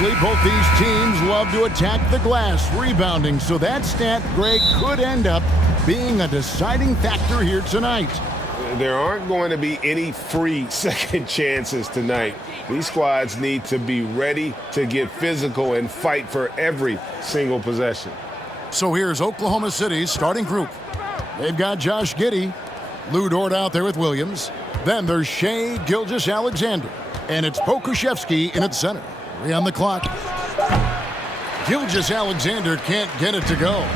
Obviously, both these teams love to attack the glass, rebounding, so that stat, Greg, could end up being a deciding factor here tonight. There aren't going to be any free second chances tonight. These squads need to be ready to get physical and fight for every single possession. So here's Oklahoma City's starting group. They've got Josh Giddey, Lou Dort out there with Williams. Then there's Shai Gilgeous-Alexander. And it's Pokusevski in at center. 3 on the clock. Gilgeous-Alexander can't get it to go.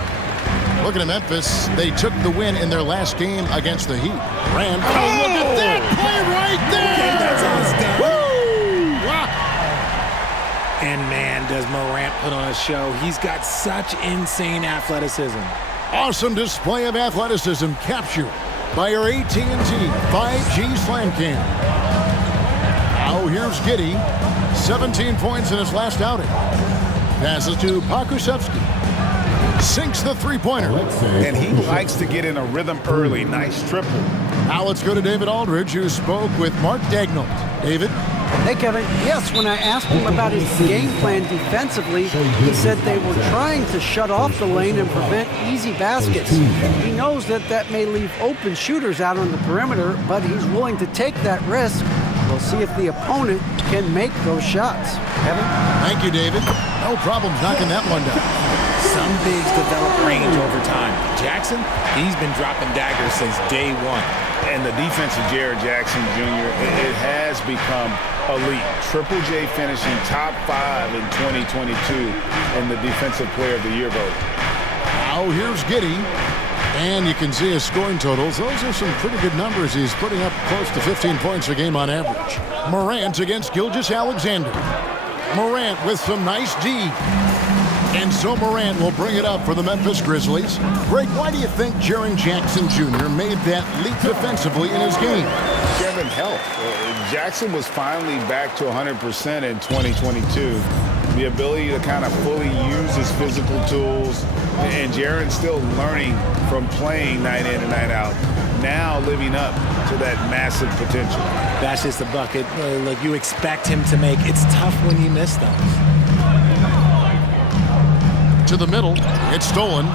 Looking at Memphis, they took the win in their last game against the Heat. Look at that play right there! That's how it's done. Woo! Wow. And man, does Morant put on a show. He's got such insane athleticism. Awesome display of athleticism captured by our AT&T 5G Slam Cam. Now here's Giddey. 17 points in his last outing. Passes to Pokusevski. Sinks the three-pointer. And he likes to get in a rhythm early. Nice triple. Now let's go to David Aldridge, who spoke with Mark Daigneault. David? Hey, Kevin. Yes, when I asked him about his game plan defensively, he said they were trying to shut off the lane and prevent easy baskets. He knows that that may leave open shooters out on the perimeter, but he's willing to take that risk. We'll see if the opponent can make those shots. Kevin? Thank you, David. No problems knocking that one down. Some bigs develop range over time. Jackson, he's been dropping daggers since day one. And the defense of Jared Jackson Jr., it has become elite. Triple J finishing top 5 in 2022 in the Defensive Player of the Year vote. Now here's Giddey. And you can see his scoring totals. Those are some pretty good numbers. He's putting up close to 15 points a game on average. Morant against Gilgeous-Alexander. Morant with some nice D. And so Morant will bring it up for the Memphis Grizzlies. Greg, why do you think Jaren Jackson Jr. made that leap defensively in his game? Kevin helped. Jackson was finally back to 100% in 2022. The ability to kind of fully use his physical tools. And Jaren's still learning from playing night in and night out. Now living up to that massive potential. That's just a bucket. Like you expect him to make. It's tough when you miss those. To the middle. It's stolen.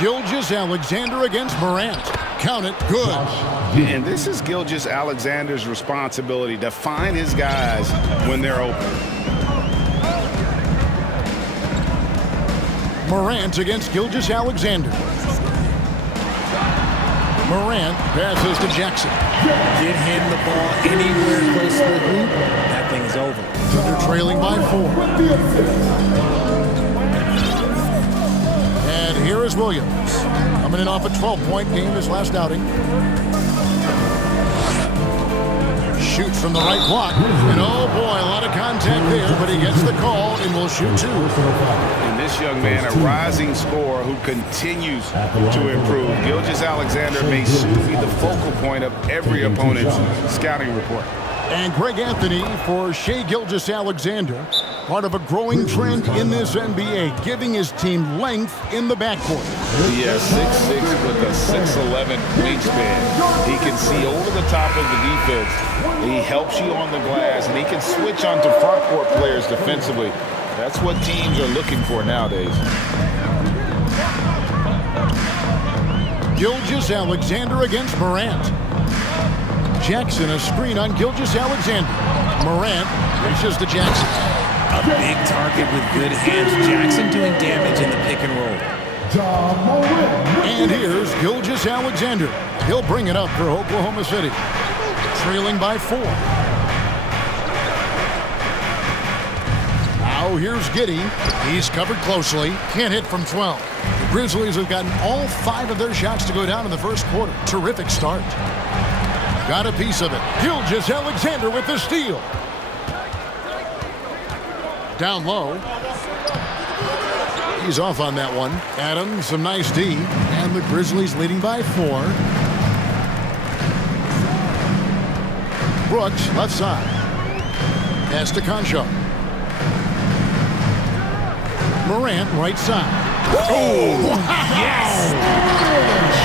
Gilgeous-Alexander against Morant. Count it. Good. And this is Gilgeous-Alexander's responsibility to find his guys when they're open. Morant against Gilgeous-Alexander. Morant passes to Jackson. Get him the ball anywhere close to the hoop, that thing's over. They're trailing by 4. And here is Williams. Coming in off a 12-point game his last outing. Shoots from the right block. And oh boy, a lot of contact there, but he gets the call and will shoot 2. And this young man, a rising scorer who continues to improve. Gilgeous-Alexander may soon be the focal point of every opponent's scouting report. And Greg Anthony for Shai Gilgeous-Alexander, part of a growing trend in this NBA, giving his team length in the backcourt. Yeah, 6'6" with a 6'11" wingspan. He can see over the top of the defense. He helps you on the glass, and he can switch onto front court players defensively. That's what teams are looking for nowadays. Gilgeous-Alexander against Morant. Jackson, a screen on Gilgeous-Alexander. Morant reaches to Jackson. A big target with good hands. Jackson doing damage in the pick and roll. And here's Gilgeous-Alexander. He'll bring it up for Oklahoma City. Trailing by 4. Now here's Giddey. He's covered closely. Can't hit from 12. The Grizzlies have gotten all 5 of their shots to go down in the first quarter. Terrific start. Got a piece of it. Gilgeous-Alexander with the steal. Down low. He's off on that one. Adams, some nice D. And the Grizzlies leading by 4. Brooks, left side. Pass to Concho. Morant, right side. Oh, yes!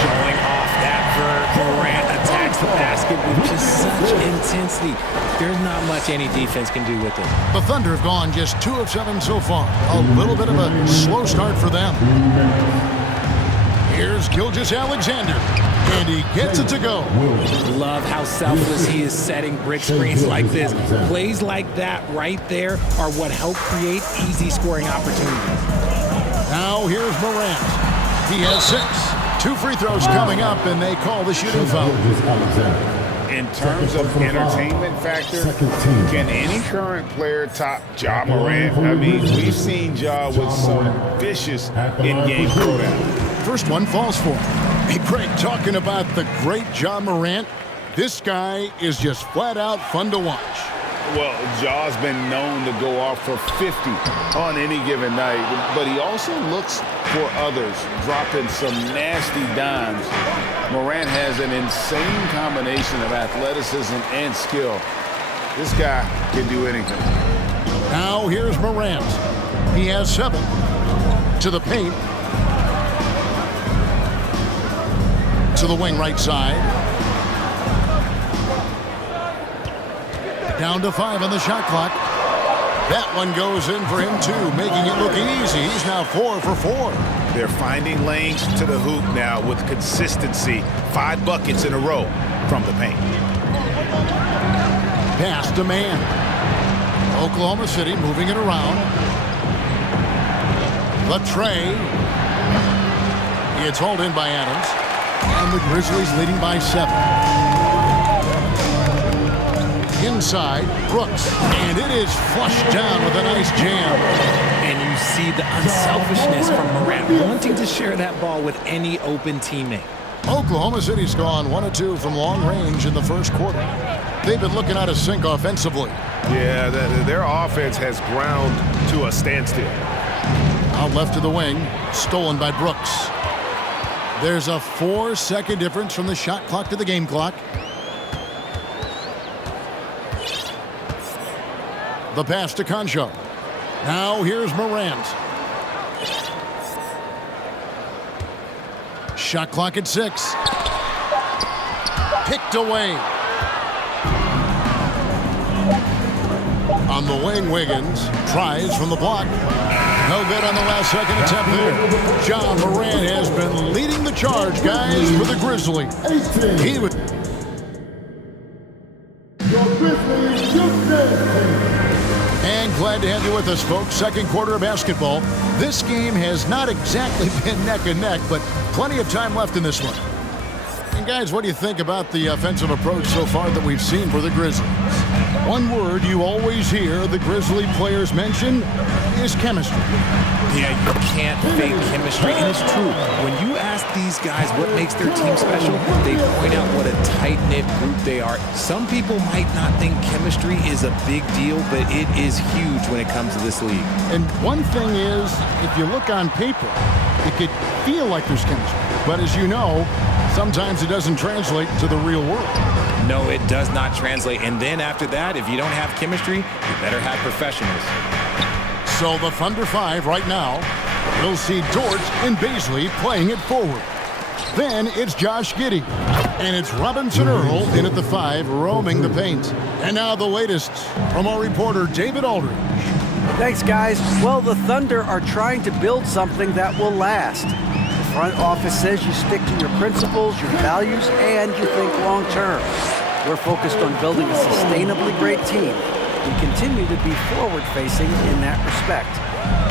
Showing off that vert. Morant attacks the basket with just such intensity. There's not much any defense can do with it. The Thunder have gone just 2 of 7 so far. A little bit of a slow start for them. Here's Gilgeous-Alexander, and he gets it to go. Love how selfless he is setting brick screens like this. Plays like that right there are what help create easy scoring opportunities. Now here's Morant. He has 6. 2 free throws coming up, and they call the shooting foul. In terms of entertainment factor, can any current player top Ja Morant? I mean, we've seen Ja with some vicious in-game throwdown. First one falls for him. Hey, Craig, talking about the great Ja Morant, this guy is just flat out fun to watch. Well, Ja's been known to go off for 50 on any given night, but he also looks for others, dropping some nasty dimes. Morant has an insane combination of athleticism and skill. This guy can do anything. Now here's Morant. He has 7. To the paint. To the wing right side. Down to 5 on the shot clock. That one goes in for him too, making it look easy. He's now 4 for 4. They're finding lanes to the hoop now with consistency. 5 buckets in a row from the paint. Pass to man. Oklahoma City moving it around. The tray. It's hauled in by Adams. And the Grizzlies leading by 7. Inside, Brooks. And it is flushed down with a nice jam. And you see the unselfishness from Morant wanting to share that ball with any open teammate. Oklahoma City's gone 1 of 2 from long range in the first quarter. They've been looking out of sync offensively. Yeah, their offense has ground to a standstill. Out left to the wing, stolen by Brooks. There's a 4-second difference from the shot clock to the game clock. The pass to Concho. Now here's Morant. Shot clock at 6. Picked away. On the wing, Wiggins tries from the block. No good on the last second attempt there. Ja Morant has been leading the charge, guys, for the Grizzlies. He was... And glad to have you with us, folks. Second quarter of basketball. This game has not exactly been neck and neck, but plenty of time left in this one. And guys, what do you think about the offensive approach so far that we've seen for the Grizzlies? One word you always hear the Grizzly players mention is chemistry. Yeah, you can't fake chemistry, and it's true. When you ask these guys what makes their team special, they point out what a tight-knit group they are. Some people might not think chemistry is a big deal, but it is huge when it comes to this league. And one thing is, if you look on paper, it could feel like there's chemistry. But as you know, sometimes it doesn't translate to the real world. No, it does not translate. And then after that, if you don't have chemistry, you better have professionals. So the Thunder 5 right now. We'll see Dort and Baisley playing it forward. Then it's Josh Giddey. And it's Robinson Earl in at the 5, roaming the paint. And now the latest from our reporter, David Aldridge. Thanks, guys. Well, the Thunder are trying to build something that will last. The front office says you stick to your principles, your values, and you think long term. We're focused on building a sustainably great team. We continue to be forward-facing in that respect.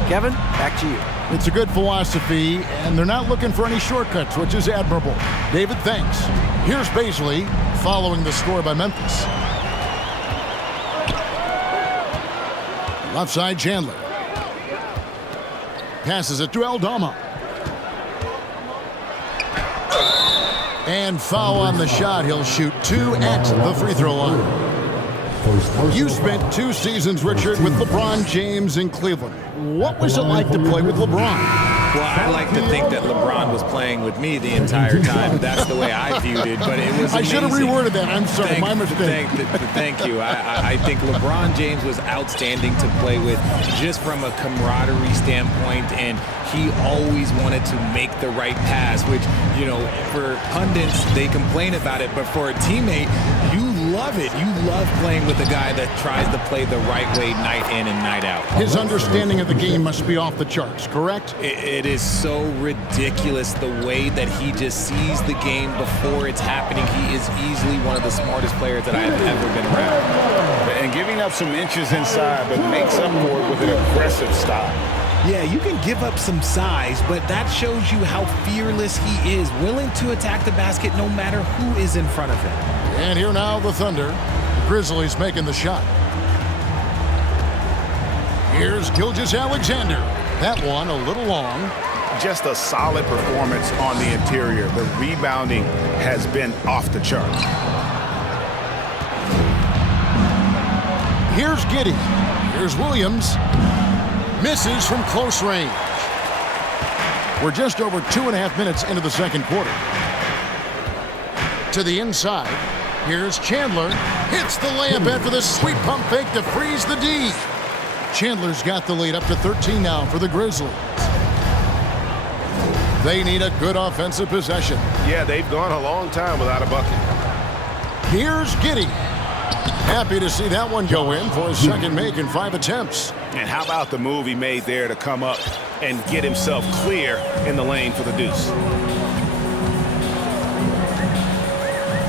Kevin, back to you. It's a good philosophy, and they're not looking for any shortcuts, which is admirable. David, thanks. Here's Baisley following the score by Memphis. Left side, Chandler. Passes it to Aldama. And foul on the shot. He'll shoot 2 at the free throw line. You spent 2 seasons, Richard, with LeBron James in Cleveland. What was it like to play with LeBron? Well, I like to think that LeBron was playing with me the entire time. That's the way I viewed it, but it was amazing. I should have reworded that. I'm sorry, my mistake. Thank you. I think LeBron James was outstanding to play with just from a camaraderie standpoint, and he always wanted to make the right pass, which, you know, for pundits, they complain about it, but for a teammate, you love it. You love playing with a guy that tries to play the right way night in and night out. His understanding of the game must be off the charts, correct? It is so ridiculous the way that he just sees the game before it's happening. He is easily one of the smartest players that I have ever been around. And giving up some inches inside, but makes up for it with an aggressive style. Yeah, you can give up some size, but that shows you how fearless he is, willing to attack the basket no matter who is in front of him. And here now the Thunder. The Grizzlies making the shot. Here's Gilgeous-Alexander. That one a little long. Just a solid performance on the interior. The rebounding has been off the charts. Here's Giddey. Here's Williams. Misses from close range. We're just over 2.5 minutes into the second quarter. To the inside. Here's Chandler. Hits the layup after the sweet pump fake to freeze the D. Chandler's got the lead up to 13 now for the Grizzlies. They need a good offensive possession. Yeah, they've gone a long time without a bucket. Here's Giddey. Happy to see that one go in for his second make in 5 attempts. And how about the move he made there to come up and get himself clear in the lane for the deuce?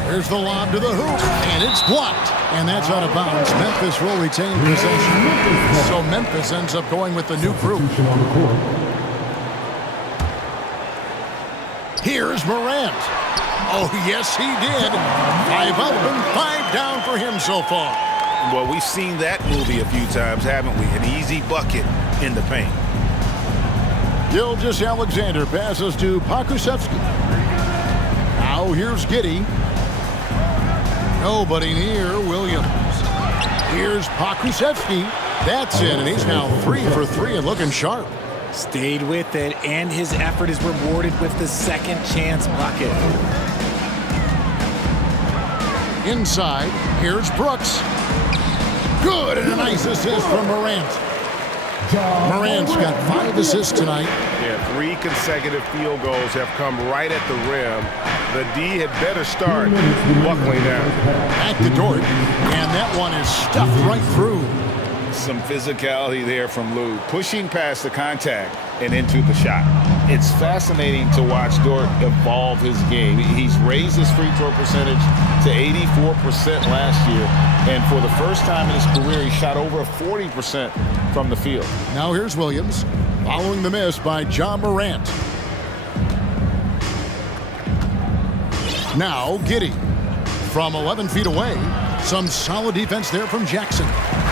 Here's the lob to the hoop, and it's blocked. And that's out of bounds. Memphis will retain possession. So Memphis ends up going with the new group. Here's Morant. Oh, yes, he did. 5 up and 5 down for him so far. Well, we've seen that movie a few times, haven't we? An easy bucket in the paint. Gilgeous-Alexander passes to Pokusevski. Now here's Giddey. Nobody near Williams. Here's Pokusevski. That's in, and he's now 3 for 3 and looking sharp. Stayed with it, and his effort is rewarded with the second chance bucket. Inside, here's Brooks. Good, and a nice assist from Morant. Morant's got 5 assists tonight. Yeah, 3 consecutive field goals have come right at the rim. The D had better start buckling down. Back to Dort, and that one is stuffed right through. Some physicality there from Lou, pushing past the contact and into the shot. It's fascinating to watch Dort evolve his game. He's raised his free throw percentage to 84% last year, and for the first time in his career, he shot over 40% from the field. Now here's Williams, following the miss by John Morant. Now Giddey, from 11 feet away. Some solid defense there from Jackson.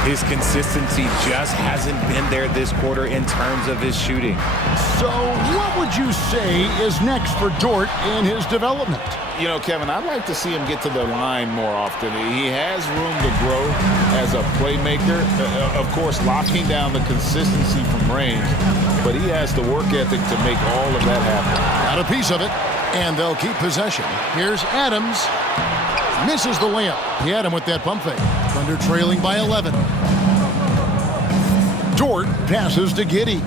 His consistency just hasn't been there this quarter in terms of his shooting. So what would you say is next for Dort in his development? You know, Kevin, I'd like to see him get to the line more often. He has room to grow as a playmaker. Of course, locking down the consistency from range, but he has the work ethic to make all of that happen. Got a piece of it, and they'll keep possession. Here's Adams. Misses the layup. He had him with that pump fake. Thunder trailing by 11. Dort passes to Giddey.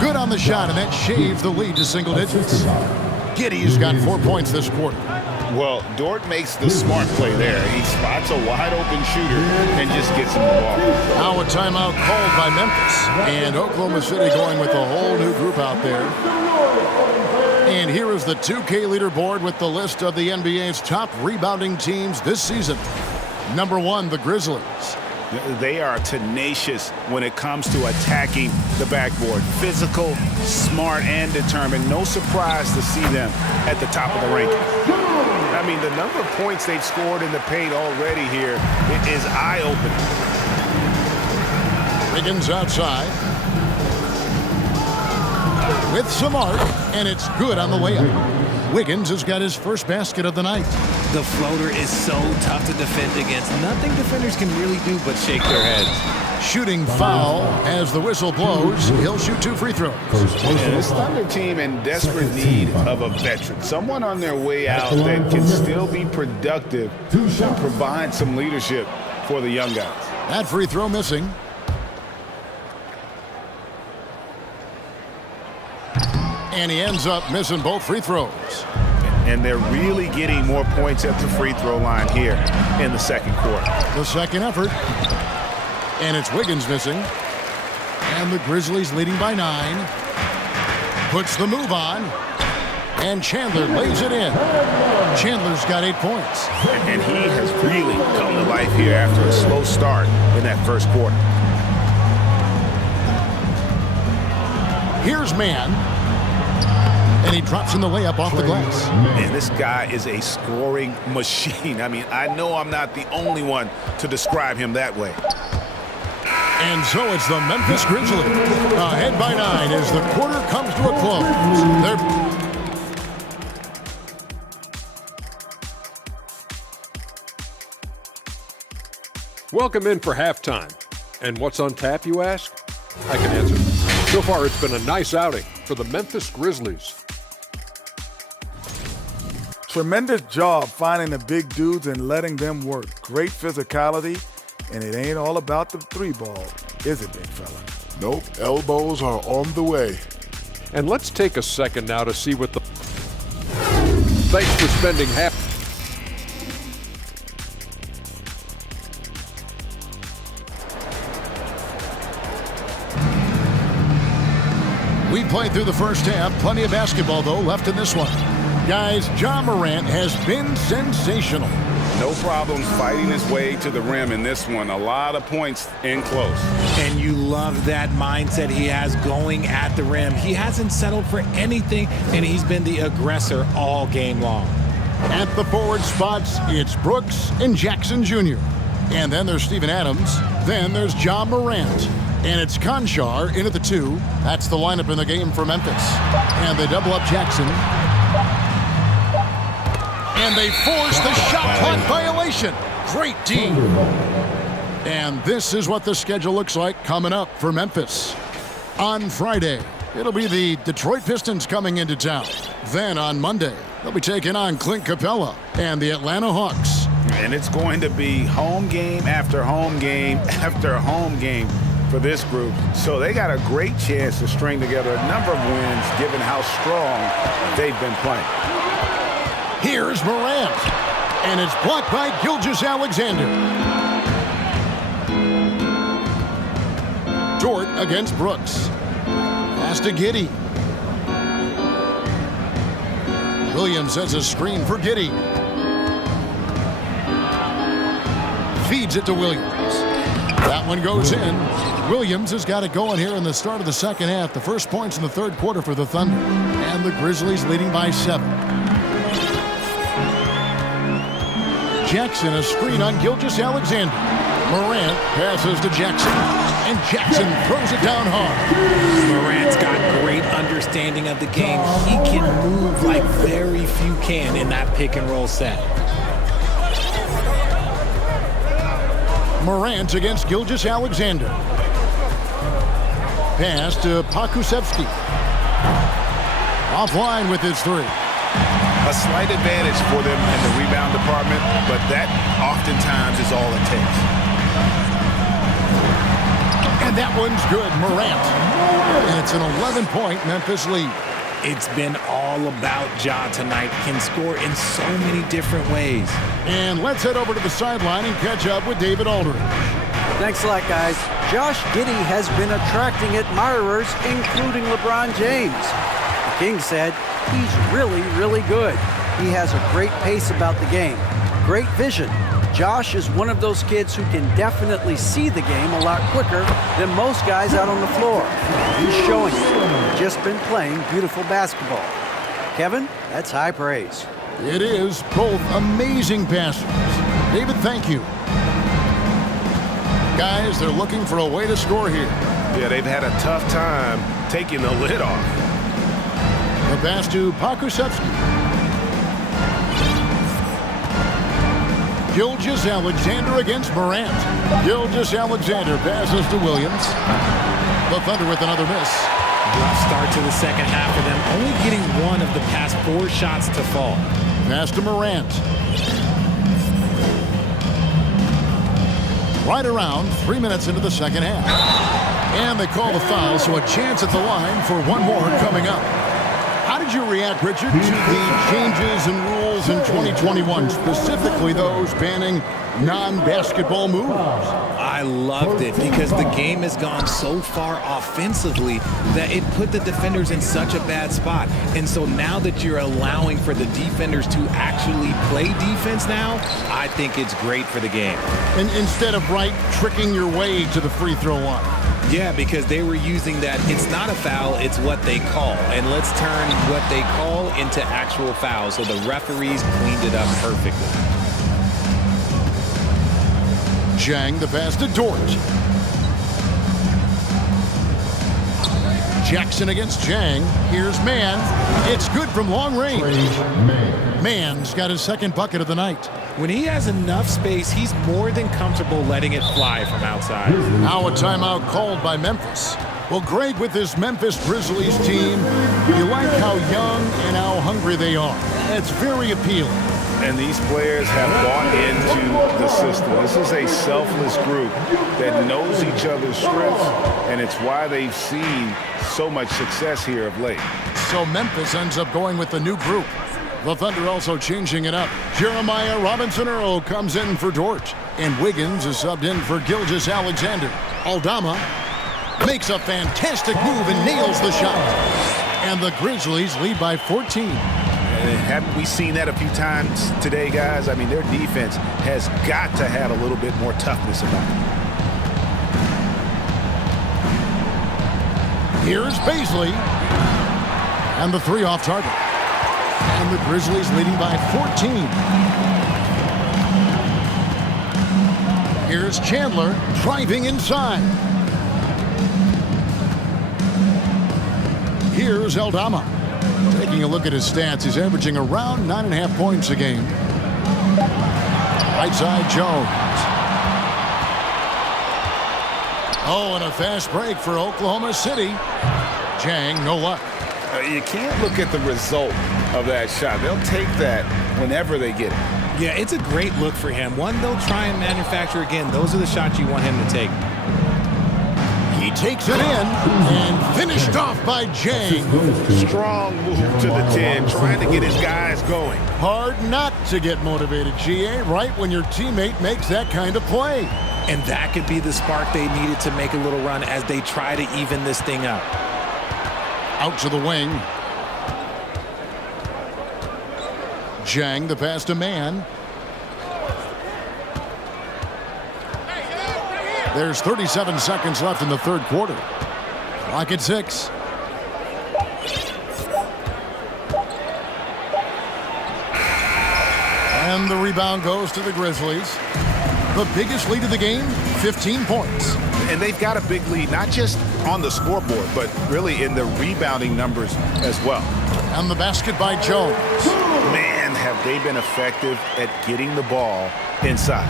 Good on the shot, and that shaves the lead to single digits. Giddey's got 4 points this quarter. Well, Dort makes the smart play there. He spots a wide-open shooter and just gets him the ball. Now a timeout called by Memphis. And Oklahoma City going with a whole new group out there. And here is the 2K leaderboard with the list of the NBA's top rebounding teams this season. Number 1, the Grizzlies. They are tenacious when it comes to attacking the backboard. Physical, smart, and determined. No surprise to see them at the top of the rankings. I mean, the number of points they've scored in the paint already here is eye-opening. Wiggins outside. With some arc, and it's good on the layup. Wiggins has got his first basket of the night. The floater is so tough to defend against. Nothing defenders can really do but shake their heads. Shooting foul as the whistle blows. He'll shoot 2 free throws. Yeah, this Thunder team in desperate need of a veteran, someone on their way out that can still be productive and provide some leadership for the young guys. That free throw missing. And he ends up missing both free throws. And they're really getting more points at the free throw line here in the second quarter. The second effort. And it's Wiggins missing. And the Grizzlies leading by 9. Puts the move on. And Chandler lays it in. Chandler's got 8 points. And he has really come to life here after a slow start in that first quarter. Here's Mann. And he drops in the layup off the glass. Man, this guy is a scoring machine. I mean, I know I'm not the only one to describe him that way. And so it's the Memphis Grizzlies ahead by 9 as the quarter comes to a close. Welcome in for halftime. And what's on tap, you ask? I can answer. So far, it's been a nice outing for the Memphis Grizzlies. Tremendous job finding the big dudes and letting them work. Great physicality, and it ain't all about the 3 ball, is it, big fella? Nope, elbows are on the way. And let's take a second now to see what the... Thanks for spending half... We played through the first half. Plenty of basketball, though, left in this one. Guys, Ja Morant has been sensational. No problems fighting his way to the rim in this one. A lot of points in close. And you love that mindset he has going at the rim. He hasn't settled for anything, and he's been the aggressor all game long. At the forward spots, it's Brooks and Jackson Jr. And then there's Steven Adams. Then there's Ja Morant. And it's Conchar in at the 2. That's the lineup in the game for Memphis. And they double up Jackson. And they force the shot clock violation. Great team. And this is what the schedule looks like coming up for Memphis. On Friday, it'll be the Detroit Pistons coming into town. Then on Monday, they'll be taking on Clint Capella and the Atlanta Hawks. And it's going to be home game after home game after home game for this group. So they got a great chance to string together a number of wins given how strong they've been playing. Here's Morant, and it's blocked by Gilgeous-Alexander. Dort against Brooks. Pass to Giddey. Williams has a screen for Giddey. Feeds it to Williams. That one goes in. Williams has got it going here in the start of the second half. The first points in the third quarter for the Thunder. And the Grizzlies leading by 7. Jackson, a screen on Gilgeous-Alexander. Morant passes to Jackson. And Jackson throws it down hard. Morant's got great understanding of the game. He can move like very few can in that pick and roll set. Morant against Gilgeous-Alexander. Pass to Pokusevski. Offline with his 3. A slight advantage for them in the rebound department, but that oftentimes is all it takes. And that one's good, Morant. And it's an 11-point Memphis lead. It's been all about Ja tonight. Can score in so many different ways. And let's head over to the sideline and catch up with David Aldridge. Thanks a lot, guys. Josh Giddey has been attracting admirers, including LeBron James. The King said he's really, really good. He has a great pace about the game, great vision. Josh is one of those kids who can definitely see the game a lot quicker than most guys out on the floor. He's showing it. He's just been playing beautiful basketball. Kevin, that's high praise. It is. Both amazing passers. David, thank you. Guys, they're looking for a way to score here. Yeah, they've had a tough time taking the lid off. The pass to Pokusevski. Gilgeous-Alexander against Morant. Gilgeous-Alexander passes to Williams. The Thunder with another miss. Rough start to the second half for them, only getting one of the past 4 shots to fall. Pass to Morant. Right around 3 minutes into the second half. And they call the foul, so a chance at the line for one more coming up. How did you react, Richard, to the changes in rules in 2021, specifically those banning non-basketball moves? I loved it because the game has gone so far offensively that it put the defenders in such a bad spot. And so now that you're allowing for the defenders to actually play defense now, I think it's great for the game. And instead of tricking your way to the free throw line. Yeah, because they were using that it's not a foul, it's what they call. And let's turn what they call into actual fouls. So the referees cleaned it up perfectly. Zhang, the pass to Dort. Jackson against Zhang. Here's Mann. It's good from long range. Mann's got his second bucket of the night. When he has enough space, he's more than comfortable letting it fly from outside. Now a timeout called by Memphis. Well, Greg, with this Memphis Grizzlies team, you like how young and how hungry they are. It's very appealing. And these players have bought into the system. This is a selfless group that knows each other's strengths, and it's why they've seen so much success here of late. So Memphis ends up going with the new group. The Thunder also changing it up. Jeremiah Robinson-Earl comes in for Dort, and Wiggins is subbed in for Gilgeous-Alexander. Aldama makes a fantastic move and nails the shot. And the Grizzlies lead by 14. Haven't we seen that a few times today, guys? I mean, their defense has got to have a little bit more toughness about it. Here's Baisley. And the 3 off target. And the Grizzlies leading by 14. Here's Chandler driving inside. Here's Aldama. Taking a look at his stats, he's averaging around 9.5 points a game. Right side, Jones. Oh, and a fast break for Oklahoma City. Zhang, no luck. You can't look at the result of that shot. They'll take that whenever they get it. Yeah, it's a great look for him. One they'll try and manufacture again. Those are the shots you want him to take. He takes it in and finished off by Zhang. Strong move to the 10, trying to get his guys going. Hard not to get motivated, GA, right when your teammate makes that kind of play. And that could be the spark they needed to make a little run as they try to even this thing up. Out to the wing. Zhang, the pass to Mann. There's 37 seconds left in the third quarter. Clock at 6. And the rebound goes to the Grizzlies. The biggest lead of the game, 15 points. And they've got a big lead, not just on the scoreboard, but really in the rebounding numbers as well. And the basket by Jones. Man, have they been effective at getting the ball inside.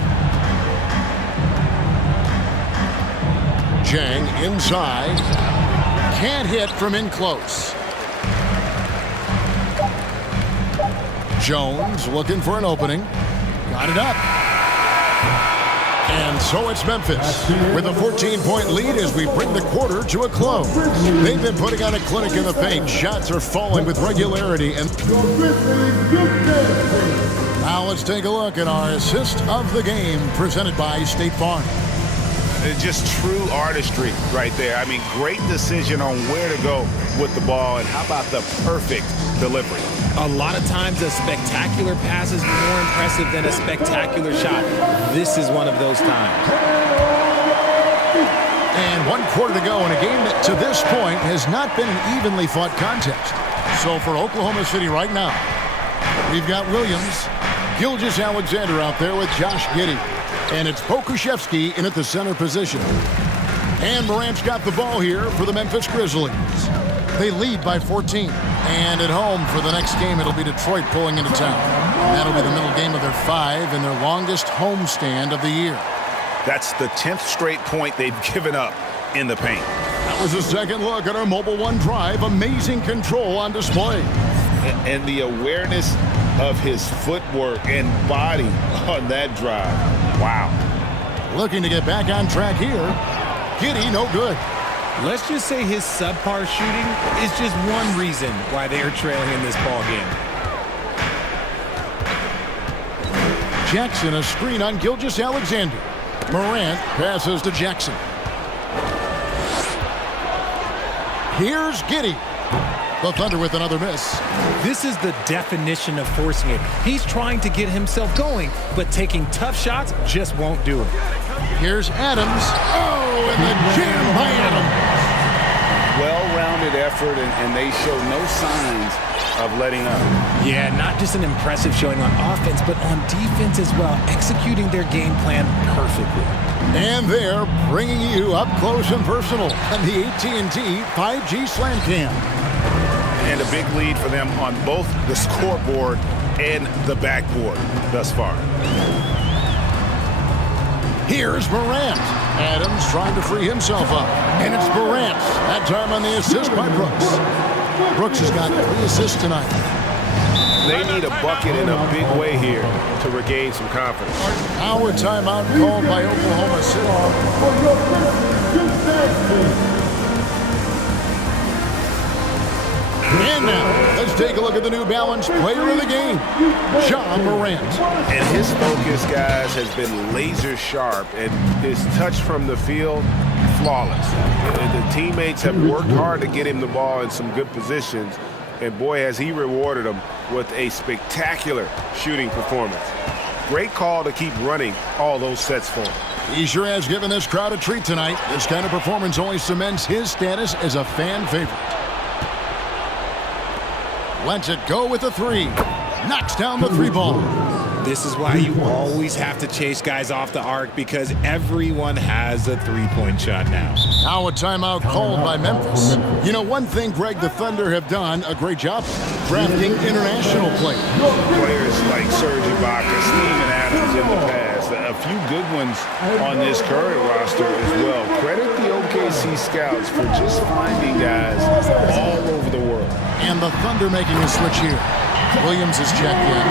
Zhang inside. Can't hit from in close. Jones looking for an opening. Got it up. And so it's Memphis with a 14-point lead as we bring the quarter to a close. They've been putting on a clinic in the paint. Shots are falling with regularity. And now let's take a look at our assist of the game presented by State Farm. It's just true artistry right there. I mean, great decision on where to go with the ball, and how about the perfect delivery? A lot of times a spectacular pass is more impressive than a spectacular shot. This is one of those times. And 1 quarter to go in a game that to this point has not been an evenly fought contest. So for Oklahoma City right now, we've got Williams, Gilgeous-Alexander out there with Josh Giddey. And it's Pokuševski in at the center position. And Morant's got the ball here for the Memphis Grizzlies. They lead by 14. And at home for the next game, it'll be Detroit pulling into town. And that'll be the middle game of their 5 and their longest homestand of the year. That's the 10th straight point they've given up in the paint. That was a second look at our Mobile One drive. Amazing control on display. And the awareness of his footwork and body on that drive. Wow. Looking to get back on track here. Giddey, no good. Let's just say his subpar shooting is just one reason why they are trailing in this ball game. Jackson, a screen on Gilgeous-Alexander. Morant passes to Jackson. Here's Giddey. The Thunder with another miss. This is the definition of forcing it. He's trying to get himself going, but taking tough shots just won't do it. Here's Adams. Oh, and the jam by Adams. Well-rounded effort, and they show no signs of letting up. Yeah, not just an impressive showing on offense, but on defense as well, executing their game plan perfectly. And they're bringing you up close and personal on the AT&T 5G Slam Cam. And a big lead for them on both the scoreboard and the backboard thus far. Here's Morant. Adams trying to free himself up. And it's Morant. That time on the assist by Brooks. Brooks has got 3 assists tonight. They need a bucket in a big way here to regain some confidence. Our timeout called by Oklahoma City. And now, let's take a look at the New Balance player of the game, Ja Morant. And his focus, guys, has been laser sharp, and his touch from the field, flawless. And the teammates have worked hard to get him the ball in some good positions, and boy, has he rewarded them with a spectacular shooting performance. Great call to keep running all those sets for him. He sure has given this crowd a treat tonight. This kind of performance only cements his status as a fan favorite. Lets it go with a 3. Knocks down the 3 ball. This is why you always have to chase guys off the arc, because everyone has a 3-point shot now. Now a timeout called by Memphis. You know, one thing Greg, the Thunder have done a great job drafting international players. Players like Serge Ibaka, Steven Adams in the past. A few good ones on this current roster as well. Credit the OKC scouts for just finding guys all over the world. And the Thunder making a switch here. Williams has checked in.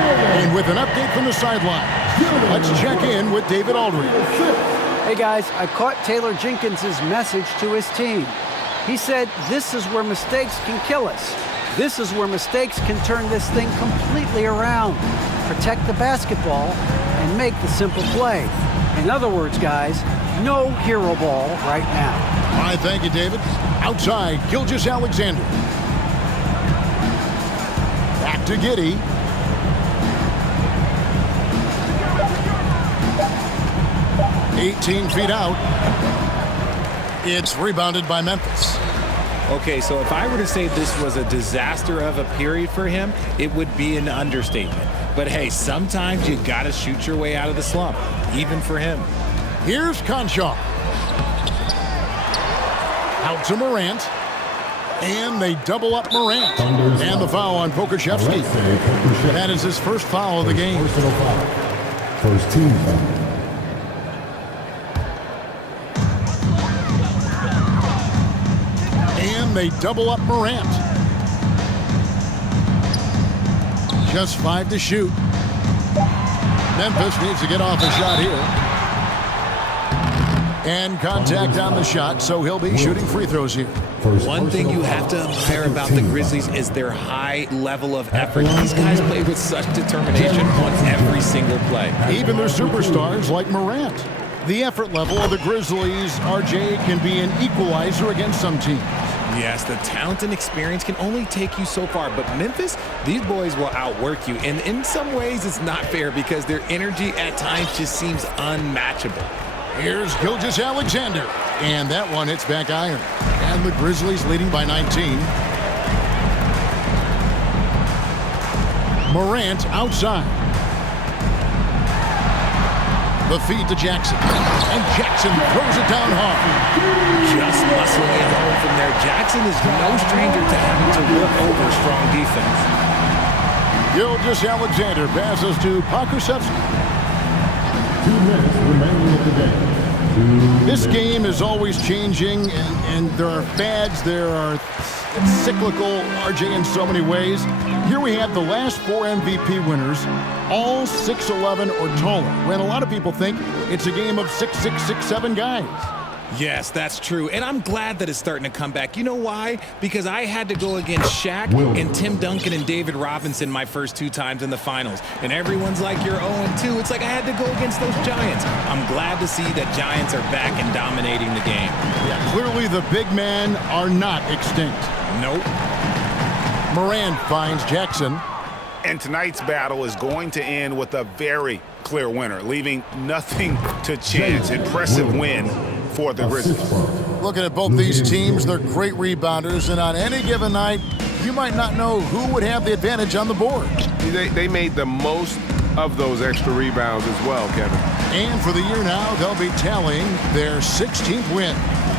And with an update from the sideline, let's check in with David Aldridge. Hey guys, I caught Taylor Jenkins' message to his team. He said, this is where mistakes can kill us. This is where mistakes can turn this thing completely around. Protect the basketball and make the simple play. In other words, guys, no hero ball right now. All right, thank you, David. Outside, Gilgeous-Alexander. Back to Giddey. "18 feet out." It's rebounded by Memphis. Okay, so if I were to say this was a disaster of a period for him, it would be an understatement. But hey, sometimes you gotta shoot your way out of the slump, even for him. Here's Conchar. Out to Morant. And they double up Morant. And the foul on Pokashevsky. That is his first foul of the game. First team foul. And they double up Morant. Just 5 to shoot. Memphis needs to get off a shot here. And contact on the shot, so he'll be shooting free throws here. One thing you have to admire about the Grizzlies is their high level of effort. These guys play with such determination on every single play. Even their superstars like Morant. The effort level of the Grizzlies, RJ, can be an equalizer against some teams. Yes, the talent and experience can only take you so far, but Memphis, these boys will outwork you. And in some ways, it's not fair because their energy at times just seems unmatchable. Here's Gilgeous-Alexander. And that one hits back iron. And the Grizzlies leading by 19. Morant outside. The feed to Jackson. And Jackson throws it down hard. Just muscling it home from there. Jackson is no stranger to having to look over strong defense. Gilgeous-Alexander passes to Pokusevski. 2 minutes remaining of the game. This game is always changing, and there are fads, it's cyclical, RJ, in so many ways. Here we have the last 4 MVP winners, all 6'11" or taller, when a lot of people think it's a game of 6'6", 6'7" guys. Yes, that's true. And I'm glad that it's starting to come back. You know why? Because I had to go against Shaq and Tim Duncan and David Robinson my first 2 times in the finals. And everyone's like, you're 0-2. It's like I had to go against those Giants. I'm glad to see that Giants are back and dominating the game. Yeah, clearly the big men are not extinct. Nope. Morant finds Jackson. And tonight's battle is going to end with a very clear winner, leaving nothing to chance. Impressive win for the Grizzlies. Looking at both these teams, they're great rebounders, and on any given night, you might not know who would have the advantage on the board. They made the most of those extra rebounds as well, Kevin. And for the year now, they'll be tallying their 16th win.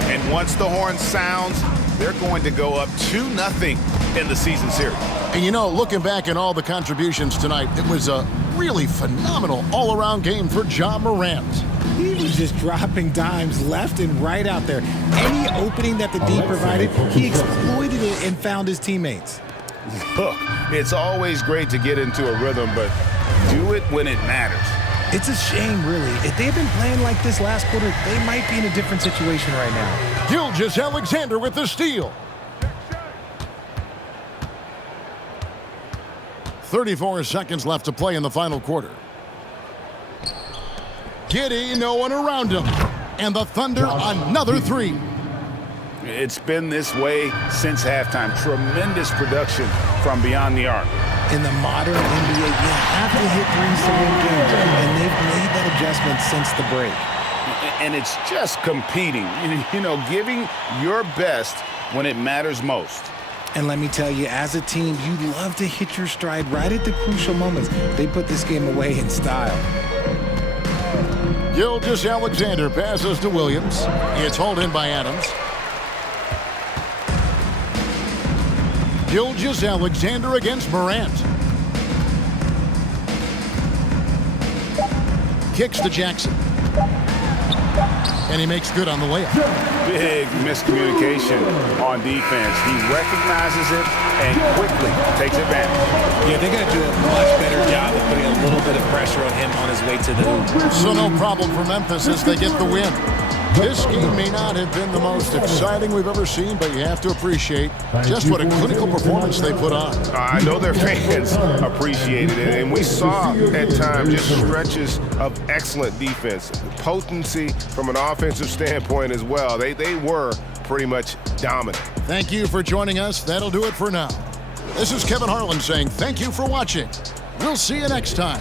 And once the horn sounds, they're going to go up 2-0 in the season series. And you know, looking back at all the contributions tonight, it was a really phenomenal all-around game for Ja Morant. He was just dropping dimes left and right out there. Any opening that the D provided, he exploited it and found his teammates. Look, it's always great to get into a rhythm, but do it when it matters. It's a shame, really. If they had been playing like this last quarter, they might be in a different situation right now. Gilgeous-Alexander with the steal. 34 seconds left to play in the final quarter. Giddey, no one around him. And the Thunder, another 3. It's been this way since halftime. Tremendous production from beyond the arc. In the modern NBA, you have to hit threes to win games, and they've made that adjustment since the break. And it's just competing, you know, giving your best when it matters most. And let me tell you, as a team, you love to hit your stride right at the crucial moments. They put this game away in style. Gilgeous-Alexander passes to Williams. It's hauled in by Adams. Gilgeous-Alexander against Morant. Kicks to Jackson. And he makes good on the layup. Big miscommunication on defense. He recognizes it and quickly takes advantage. Yeah, they got to do a much better job of putting a little bit of pressure on him on his way to the hoop. So no problem for Memphis as they get the win. This game may not have been the most exciting we've ever seen, but you have to appreciate just what a clinical performance they put on. I know their fans appreciated it, and we saw at times just stretches of excellent defense. Potency from an offensive standpoint as well. They were pretty much dominant. Thank you for joining us. That'll do it for now. This is Kevin Harlan saying thank you for watching. We'll see you next time.